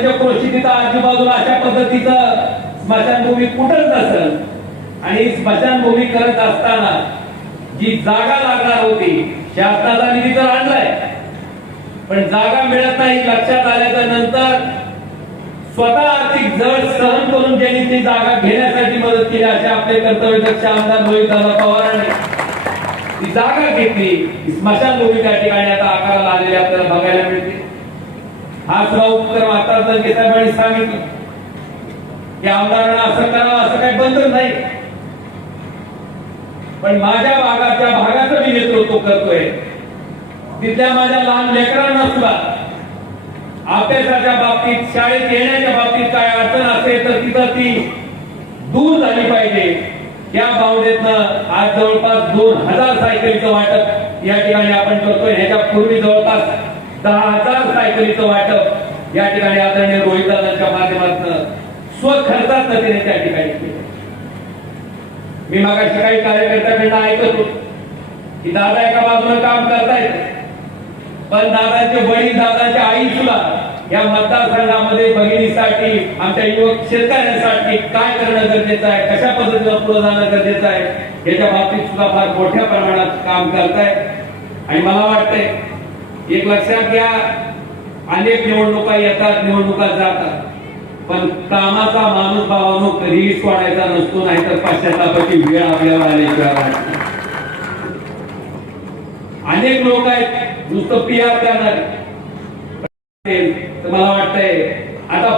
पंचक्रोशी तिथं आजूबाजूला अशा पद्धतीचं स्मशानभूमी कुठंच असेल आणि स्मशानभूमी करत असताना जी जागा लागणार होती शासनाचा निधी तर आणलाय. पण जागा मिळत नाही लक्षात आल्याच्यानंतर स्वतः आर्थिक जड सहन करून ज्यांनी ती जागा घेण्यासाठी मदत केली असे आपले कर्तव्यदक्ष आमदार रोहित दादा पवारांनी ती जागा घेतली स्मशानभूमी त्या ठिकाणी आता आकाराला आलेली आपल्याला बघायला मिळते. हा सुद्धा उपक्रम आता जर साहेबांनी सांगितलं. की आमदारांना असं करावं असं काही बंधन नाही. पण माझ्या भागाच्या भागाचं मी नेतृत्व करतोय. तिथल्या माझ्या लहान लेकरांना सुद्धा अभ्यासाच्या बाबतीत शाळेत येण्याच्या बाबतीत काय अडचण असेल तर तिथं ती दूर झाली पाहिजे. या बावडेतनं आज जवळपास दोन हजार सायकलीचं वाटप या ठिकाणी आपण करतोय. ह्याच्या पूर्वी जवळपास दहा हजार सायकलीचं वाटप या ठिकाणी आदरणीय रोहितदादांच्या माध्यमातून स्वखर्चात त्याने त्या ठिकाणी केलं. मी मागाशी काही कार्यकर्त्याकडनं ऐकत होतो. की दादा एका बाजूला काम करतायत. पण दादाचे बहीण दादाची आई सुद्धा या मतदारसंघामध्ये भगिनीसाठी आमच्या युवक शेतकऱ्यांसाठी काय करणं गरजेचं आहे कशा पद्धतीनं पुढे जाणं गरजेचं आहे याच्या बाबतीत सुद्धा फार मोठ्या प्रमाणात काम करतायत. आणि मला वाटतंय एक लक्षात घ्या अनेक निवडणुका येतात निवडणुका जातात. पण कामाचा माणूस भावानो कधीही सोडायचा नसतो नाहीतर पश्चातापाची वेळ आपल्याला आल्याशिवाय अनेक लोक आहेत नुसतं पीआर करणारे. तर मला वाटतंय आता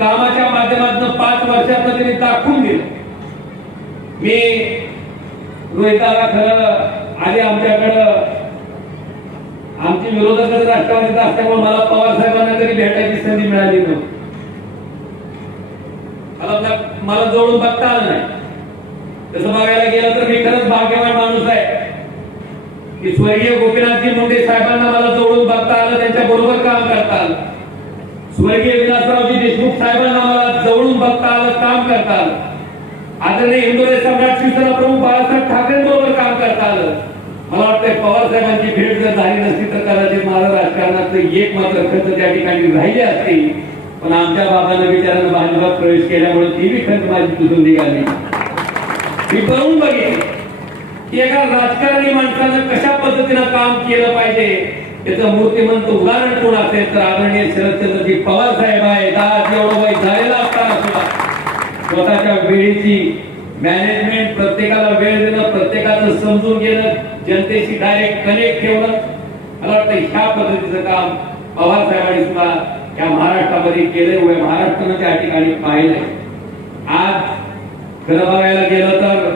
कामाच्या माध्यमातून पाच वर्षात त्यांनी दाखवून दिलं. मी रोहिताला खरं आधी आमच्याकडं आमची विरोधक राष्ट्रवादीत असल्यामुळे मला पवार साहेबांना तरी भेटायची संधी मिळाली नव्हती मला मला जवळून बघता आलं नाही. तसं बघायला गेलं तर मी खरंच भाग्यवान माणूस आहे. की स्वर्गीय गोपीनाथजी मुंडे साहेबांना मला जवळून बघता आलं त्यांच्या बरोबर काम करता आलं. स्वर्गीय विलासरावजी देशमुख साहेबांना मला जवळून बघता आलं काम करता आलं. आदरणीय हिंदोरे सम्राट शिवसेना प्रमुख बाळासाहेब ठाकरेंबरोबर काम करता आलं मला वाटतंय पवार साहेबांची भेट जर झाली नसती तर कदाचित मला राजकारणात एक मात्र खंत त्या ठिकाणी राहिली असती. पण आमच्या बाबांना विचारानं भाजपात प्रवेश केल्यामुळे ती बी खंत माझी तुझून निघाली. मी करून बघितली की एका राजकारणी माणसानं कशा पद्धतीनं काम केलं पाहिजे. याचं मूर्तिमंत उदाहरण कोण असेल तर आदरणीय शरदचंद्रजी पवार साहेब आहे. आज एवढं वय झालेला असताना सुद्धा. स्वतःच्या वेळेची मॅनेजमेंट प्रत्येकाला वेळ देणं प्रत्येकाचं समजून घेणं जनतेशी डायरेक्ट कनेक्ट ठेवणं मला वाटतं ह्या पद्धतीचं काम पवार साहेबांनी सुद्धा या महाराष्ट्रामध्ये केलंय व महाराष्ट्रानं त्या ठिकाणी पाहिलंय. आज खरं बघायला गेलं तर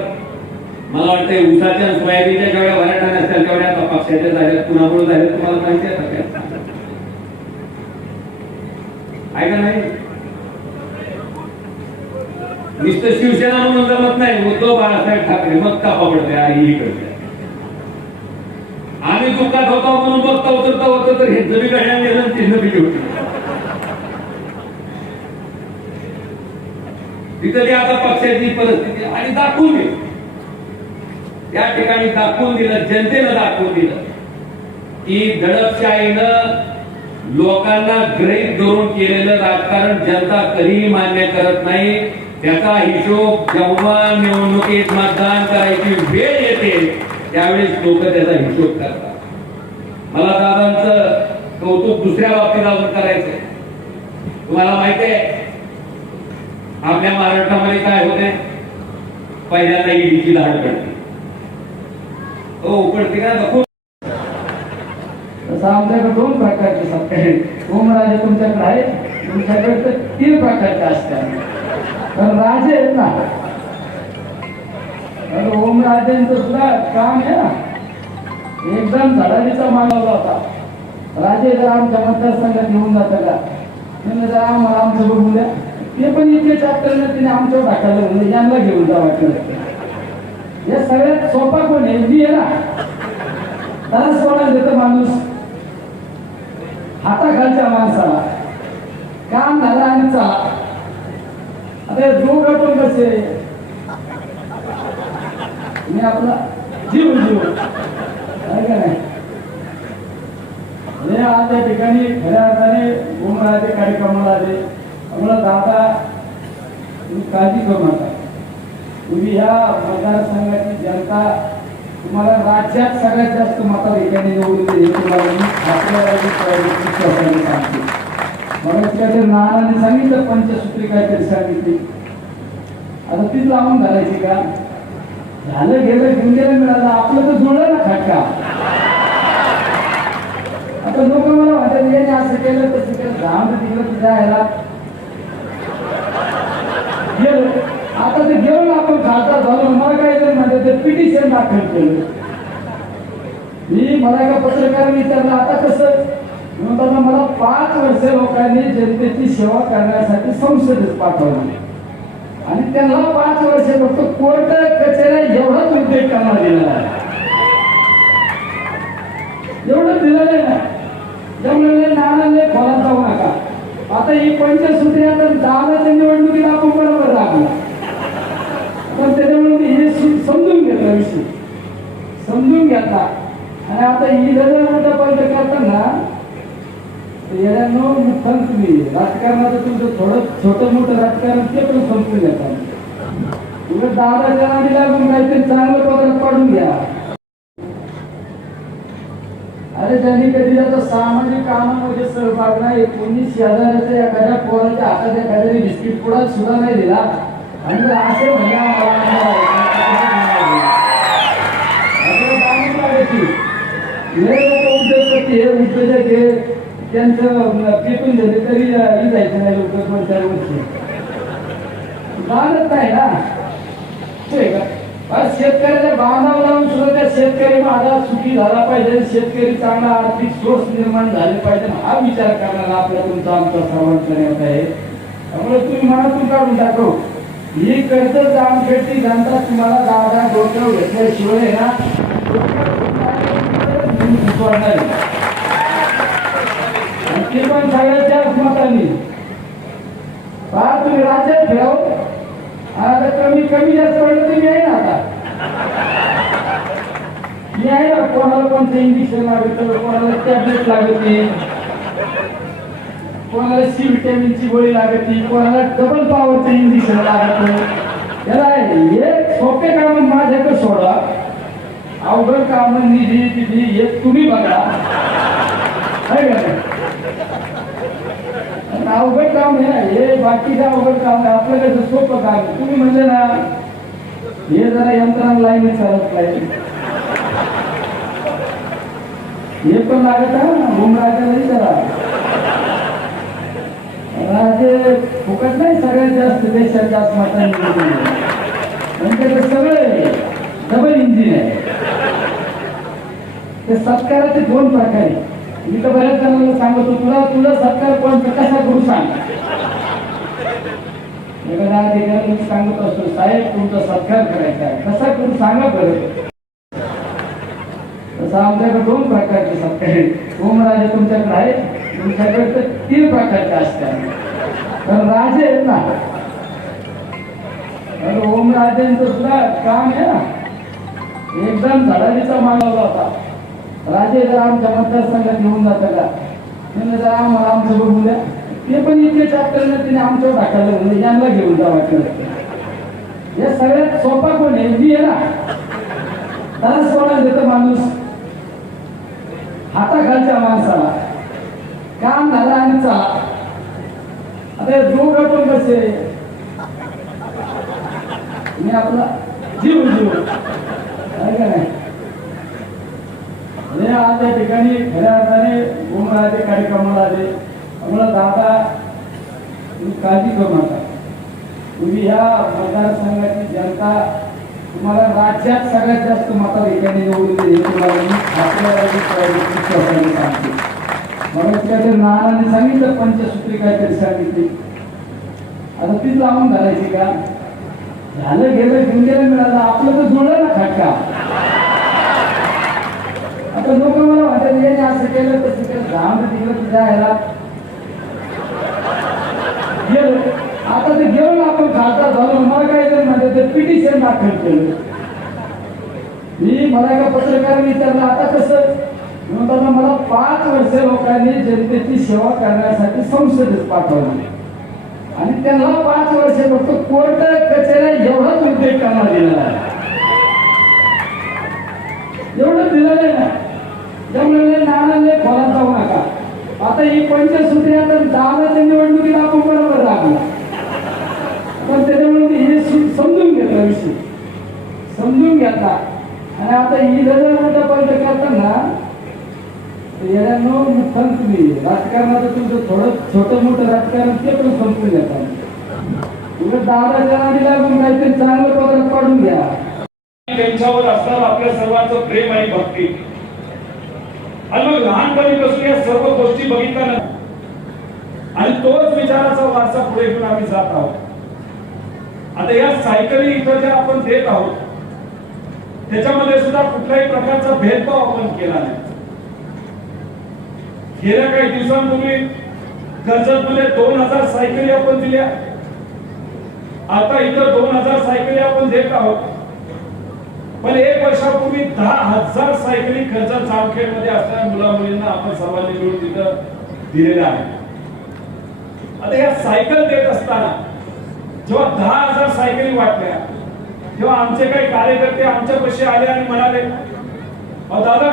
मला वाटतंय उसाच्या सोयाबीनच्या जेवढ्या वराठा नसतात तेवढ्या पक्षाच्या झाल्या कुणामुळे झाल्या तुम्हाला माहिती आहे का? आहे का नाही? नुसतं शिवसेना म्हणून जमत नाही उद्धव बाळासाहेब ठाकरे मग का पकडते आणि ही करते आम्ही दुःखात होतो म्हणून बघता उतरता होतो तर हे जमी गाड्या गेलं ती बी होती तिथं आता पक्षाची परिस्थिती आणि दाखवून दिली. त्या ठिकाणी दाखवून दिलं जनतेनं दाखवून दिलं. की दडपशाहीनं लोकांना ग्रहित धरून केलेलं राजकारण जनता कधीही मान्य करत नाही. त्याचा हिशोब जेव्हा निवडणुकीत मतदान करायची वेळ येते त्यावेळेस लोक त्याचा हिशोब करतात. मला दादांचं कौतुक दुसऱ्या बाबतीत अजून करायचंय. तुम्हाला माहिती आहे आपल्या महाराष्ट्रामध्ये काय होते पहिल्यांदा ईडीची धाड पडते. हो पडते का? नको. तसं आमच्याकडे दोन प्रकारचे सत्ता आहेत. ओमराजे तुमच्याकडे आहे तुमच्याकडे तर तीन प्रकारचे असतात. तर राजे आहेत ना. ओम ओमराजेंचं सुद्धा काम आहे ना. एकदम धडाडीचा मागवला होता. राजे जर आमच्या मतदारसंघात घेऊन जाता का? म्हणलं जर आम्हाला आमचं बघून द्या. ते पण इतके चाप्टरनं तिने आमच्यावर टाकायला म्हणजे यांना घेऊन जा वाटलं. या सगळ्यात सोपा कोण आहे? मी आहे ना. त्याला सोडा देतो माणूस. हाताखालच्या माणसाला. काम झाला आणि चला आता जो गटून कसे मी आपला जीव जीव का नाही? आज त्या ठिकाणी खऱ्या अर्थाने उमराचे कार्यक्रमाला आले आम्हाला दादा तुम्ही काळजी करू नका. तुम्ही ह्या मतदारसंघाची जनता तुम्हाला राज्यात सगळ्यात जास्त मताधिकाने निवडून दिली. तुम्हाला सांगते. म्हणून काहीतरी नानाने सांगितलं पंचसूत्री काहीतरी सांगितली. आता तीच लावून घालायची का? झालं गेलं घेऊन गेलं मिळालं. आपलं तर जोडलं ना खटका आता लोक मला वाटत याने असं केलं तसं केलं जाऊन दे तिकडे तुझ्या ह्याला. गेलो आता ते गेलो आपण खासदार झालो मला काय तरी म्हणजे ते पिटिशन दाखल केलं. मी मला एका पत्रकाराने विचारलं आता कसं? म्हणताना मला पाच वर्ष लोकांनी जनतेची सेवा करण्यासाठी संसदेत पाठवली. आणि त्यांना पाच वर्ष फक्त कोर्ट कचेऱ्या एवढाच उद्योग करणार दिलेला आहे आता ही पंचसूत्री आता दहाच्या निवडणुकीत आपण बरोबर लागला? पण त्याच्यामुळे हे समजून घेतला विषय. समजून घेतला. आणि आता ही जर मोठं बंद करताना येण्यानो मुख्य तुम्ही राजकारणाचं तुमचं थोडं छोटं मोठं राजकारण ते पण समजून घेता उलट दादा जणांनी लागून काहीतरी चांगलं पदार्थ पाडून घ्या. अरे त्यांनी कधी आता सामाजिक कामामध्ये सहभाग नाही. कोणी शेजाऱ्याच्या एखाद्या पोराच्या हातात एखाद्या बिस्किट पुढा सुद्धा नाही दिला. आणि असे उद्योगपती हे उद्योजक हे त्यांचं पेटून झाले तरी जायचं नाही लोक दोन चार वर्ष? जाणत नाही ना. का आज शेतकऱ्याच्या बांधावर लावून सुद्धा त्या शेतकरी माझा सुखी झाला पाहिजे शेतकरी चांगला आर्थिक सोर्स निर्माण झाले पाहिजे हा विचार करणारा आपल्या तुमचा आमचा सर्वांचा नेता आहे. त्यामुळे तुम्ही मनातून काढून टाकू. ही कर्ज जामखेडची जनता तुम्हाला दहा दहा डोक्यावर घेतल्याशिवाय ना ते पण सगळ्याच्याच मतांनी. तुम्ही राज्यात ठेव आता कमी कमी जास्त पडलं तर मी आहे ना आता. मी आहे ना कोणाला कोणतं इंजेक्शन लागत कोणाला टॅबलेट लागते कोणाला सी विटॅमिनची गोळी लागत कोणाला डबल पॉवरचं इंजेक्शन लागत त्याला एक सोपे काम माझ्याकडे सोडा. अवघड काम निधी तिधी हे तुम्ही बघा. आहे का अवघड काम आहे हे बाकीचं अवघड काम आहे आपलं कसं सोपं काम तुम्ही म्हणले ना हे जरा यंत्रणा लाईन चालत पाहिजे हे पण लागत आहे ना जरा राजे फुकट नाही सगळ्यात जास्त देशात जास्त माता म्हणजे सगळे डबल इंजिन आहे. ते सत्काराचे दोन प्रकार आहे मी तर बऱ्याच जणांना सांगतो तुला तुला सत्कार पण कसा करू सांग. एखाद्या मी सांगत असतो साहेब तुमचा सत्कार करायचा आहे. कसा करू सांगा बरं. तसं आमच्याकडे दोन प्रकारचे सत्कार आहेत. ओमराजे तुमच्याकडे आहे तुमच्याकडे तर तीन प्रकारचे असतात. तर राजे आहेत ना. तर ओमराजेंचं सुद्धा काम आहे ना. एकदम धडाडीचा मागवला होता. राजे जर आमच्या मतदारसंघात घेऊन जातात का? त्यांना जर आम्हाला आमचं बघून द्या. ते पण इतके चाप्टरने तिने आमच्यावर टाकायला म्हणजे यांना घेऊन जा वाटलं हे सगळ्यात सोपा कोण आहे? मी आहे ना. त्याला सोडा देतो माणूस. हाताखालच्या माणसाला. काम झालं आणि चला. आता हे दोघं पण कसे मी आपला जीव जीव आहे का नाही? हे आज या ठिकाणी खऱ्या अर्थाने उमराचे कार्यक्रमाला आले. आम्हाला दादा तुम्ही काळजी करू नका. तुम्ही ह्या मतदारसंघाची जनता तुम्हाला राज्यात सगळ्यात जास्त मताधिकाने निवडून दिली. आपल्या सांगते. म्हणून काहीतरी नानाने सांगितलं पंचसूत्री काहीतरी सांगितली. आता ती लावून घालायची का? झालं गेलं घेऊन गेलं मिळालं. आपलं तर जुळलं ना खटका आता लोक मला वाटत याने असं केलं तसं केलं जाऊन दे तिकडे तुझ्या ह्याला गेलो. आता ते गेलो आपण खासदार झालो मला काय जर म्हणजे ते पिटिशन दाखल केलं. मी मला एका पत्रकाराने विचारलं आता कसं? म्हणताना मला पाच वर्ष लोकांनी जनतेची सेवा करण्यासाठी संसदेत पाठवली. आणि त्यांना पाच वर्ष फक्त कोर्ट कचेऱ्या एवढाच उद्योग त्यांना दिलेला आहे. एवढं दिलेलं ना त्यामुळे नानाने खोला जाऊ नका. आता ही पंचसूत्र्या तर दहाच्या निवडणुकीत आपण बरोबर लागला? पण त्याच्यामुळे हे समजून घेतला विषय. समजून घेतला. आणि आता ही जर मोठं बंद करताना येण्यानो मुख्य तुम्ही राजकारणाचं तुमचं थोडं छोटं मोठं राजकारण ते पण समजून घेता तुम्ही दादा जनाडी लागून काहीतरी चांगलं पदार्थ पाडून घ्या. त्यांच्यावर असणार आपल्या सर्वांचं प्रेम आणि भक्ती. आणि मग लहानपणीपासून या सर्व गोष्टी बघितल्या आणि तोच विचाराचा वारसा पुढे घेऊन आम्ही जात आहोत. आता या सायकली इथं ज्या आपण देत आहोत त्याच्यामध्ये सुद्धा कुठल्याही प्रकारचा भेदभाव आपण केला नाही. गेल्या काही दिवसांपूर्वी कर्जत मध्ये दोन हजार सायकली आपण दिल्या. आता इथं दोन हजार सायकली आपण देत आहोत. पण एक वर्षापूर्वी दहा हजार सायकली खर्च जामखेडमध्ये असणाऱ्या मुला मुलींना आपण सर्वांनी मिळून तिथं दिलेल्या आहेत आता या सायकल देत असताना जेव्हा दहा हजार सायकली वाटल्या तेव्हा आमचे काही कार्यकर्ते आमच्या पैसे आले आणि म्हणाले अहो दादा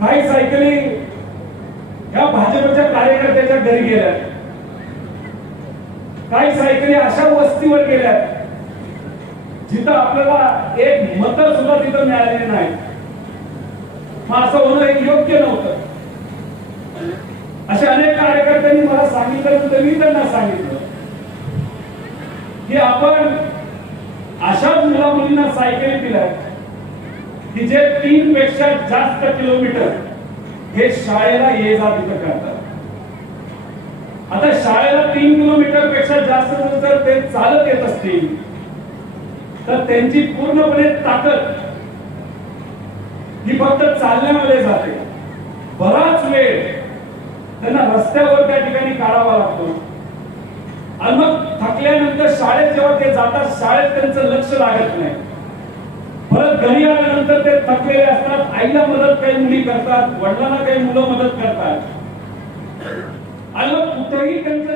काही सायकली ह्या भाजपच्या कार्यकर्त्याच्या घरी गेल्या काही सायकली अशा वस्तीवर गेल्या जिथं आपल्याला एक मत सुद्धा तिथं मिळालेली नाही मग असं होणं हे योग्य नव्हतं. अशा अनेक कार्यकर्त्यांनी मला सांगितलं तर मी त्यांना सांगितलं की आपण अशाच मुला मुलींना सायकली दिल्या की जे तीन पेक्षा जास्त किलोमीटर हे शाळेला ये जा तिथं करतात. आता शाळेला तीन किलोमीटरपेक्षा जास्त जर ते चालत येत असतील तर त्यांची पूर्णपणे ताकद ही फक्त चालण्यामध्ये जाते. बराच वेळ त्यांना रस्त्यावर त्या ठिकाणी काढावा लागतो. आणि मग थकल्यानंतर शाळेत जेव्हा ते जातात शाळेत त्यांचं लक्ष लागत नाही. परत घरी आल्यानंतर ते थकलेले असतात. आईला मदत काही मुली करतात वडिलांना काही मुलं मदत करतात. आणि मग कुठेही त्यांचं